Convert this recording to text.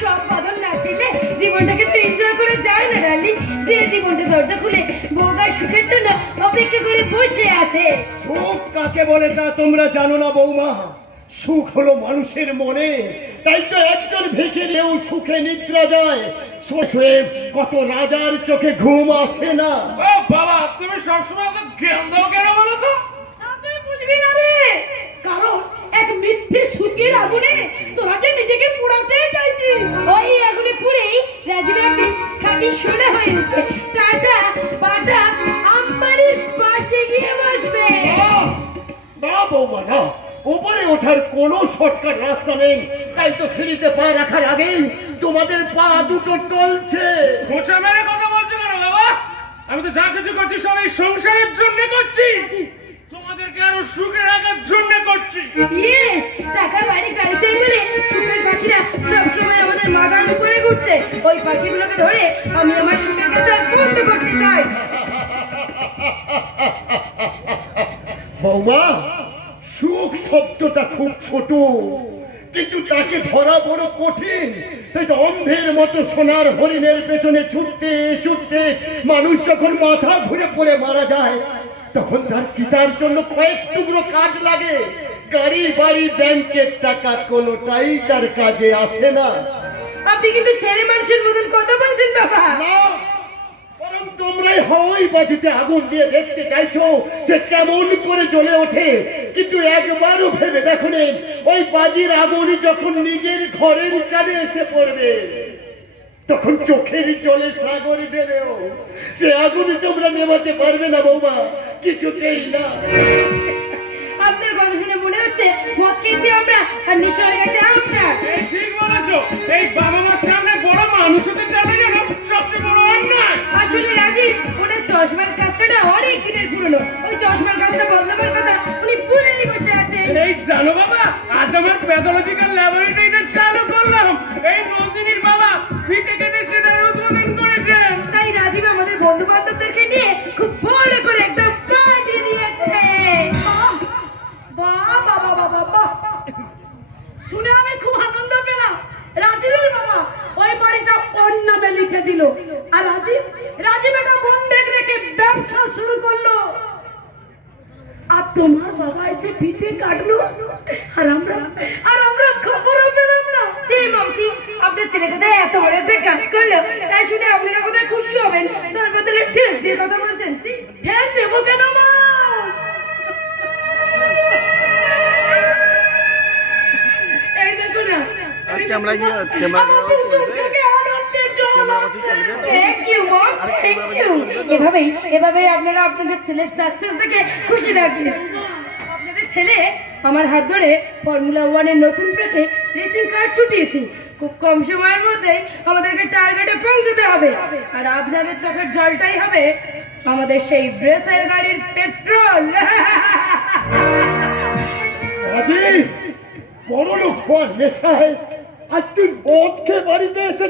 সব বদল না ছেলে জীবনটাকে তো এনজয় করে যায় না ডার্লিং। যে জীবনটা দরজা খুলে বউগার সুখের জন্য অপেক্ষা করে বসে আছে। সুখ কাকে বলে তা তোমরা জানো না বৌমা। সুখ হলো মানুষের মনে। তাই তো একজন ভিখিরিও সুখে নিদ্রা যায়। শুয়ে কত রাজার চোখে ঘুম আসে না। ও বাবা, তুমি সবসময় তো জ্ঞান দাও কেন বলো তো? তুই বুঝবি না রে, কারণ এক মিথ্যে সুখের আগুনে তোরাকে নিজেকে পোড়াতে চাইছি। ওই আগুনে পুড়েই রাজীব একদিন খাঁটি সোনা হয়ে উঠবে। টাটা বাটা আম্বানির পাশে গিয়ে বসবে। না বৌমা না, উপরে ওঠার কোনো শর্টকাট রাস্তা নেই। তাই তো সিঁড়িতে পা রাখার আগেই তোমাদের পা দুটো টলছে। খোঁচা মেরে কথা বলছো কেন বাবা? আমি তো যা কিছু করছি সব এই সংসারের জন্য করছি, তোমাদেরকে আরো সুখে রাখার জন্য করছি। ইয়েস, টাকা বাড়ি গাড়ি চাই বলে সুখের পাখিরা সবসময় আমাদের মাথার উপরে ঘুরছে। ওই পাখিগুলোকে ধরে আমি আমার সুখের কাছে পূর্ণ করতে চাই। বৌমা, সুখ শব্দটা খুব ছোট, কিন্তু তাকে ধরা বড় কঠিন। তাই তো অন্ধের মতো সোনার হরিণের পেছনে ছুটতে ছুটতে মানুষ যখন মাথা ঘুরে পড়ে মারা যায়, তখন তার চিতার জন্য কয়েক টুকরো কাঠ লাগে। গাড়ি বাড়ি ব্যাংকের টাকা কোনোটাই তার কাজে আসে না। আপনি কিন্তু ছেলে মানুষের মতন কথা বলছেন বাবা। না, বরং তোমরাই হাওয়াই বাজিতে আগুন দিয়ে দেখতে চাইছো সে কেমন করে জ্বলে ওঠে। কিন্তু একবারও ভেবে দেখো নে, ওই বাজির আগুন যখন নিজের ঘরের চালে এসে পড়বে, তখন চোখের জলে সাগর দেবেও সে আগুন তোমরা নেভাতে পারবে না বৌমা, কিছুতেই না। আপনার কথা শুনে মনে হচ্ছে মদ খেয়েছি আমরা আর নেশা হয়ে গেছে আপনার। এই ঠিক বলেছো, এই বাবা মার সামনে বড় মানুষ হতে চাইলে যেন সবচেয়ে বড় অন্যায়। আসলে রাজীব, ওনার চশমার কাজটা অনেক দিনের পুরনো। ওই চশমার কাজটা বদলাবার কথা উনি ভুলেই বসে আছেন। এই জানো বাবা, আজ আমার প্যাথোলজিক্যাল ল্যাবরেটরিটা চালু করলাম। এই নন্দিনীর বাবা ফিতে কেটে সেটার উদ্বোধন করেছেন। তাই রাজীব আমাদের বন্ধু বান্ধবদেরকে নিয়ে খুব বড় করে একদম পার্টি দিয়েছে। বাহ বাহ বাহ বাহ বাহ, শুনে আমি খুব আনন্দ পেলাম। রাজীবের বাবা ওই বাড়িটা ওর নামে লিখে দিল, আর রাজীব একটা বন্ধক রেখে ব্যবসা শুরু করলো। আর তোমার বাবা এসে ফিতে কাটলো, আর আমরা খবরও পেলাম না। জি মামসি, আপনার ছেলে কোথায় এত বড় একটা কাজ করলো, তাই শুনে আপনারা কোথায় খুশি হবেন। তার বদলে ঠেস দিয়ে কথা বলছেন। ঠেস দেবো কেন মা? এই দেখো না, ক্যামেরা এভাবেই আপনারা আপনাদের ছেলের সাকসেস দেখে খুশি থাকবেন। আপনাদের ছেলে আমার হাত ধরে ফর্মুলা 1-এর নতুন ট্র্যাকে রেসিং কার ছুটিয়েছি। খুব কম সময়ের মধ্যেই আমাদেরকে টার্গেটে পৌঁছতে হবে, আর আপনাদের চোখের জলটাই হবে আমাদের সেই ব্রেসের গাড়ির পেট্রোল। বড় লোক হওয়ার নেশায় আজ তুই মদ খেয়ে বাড়িতে এসে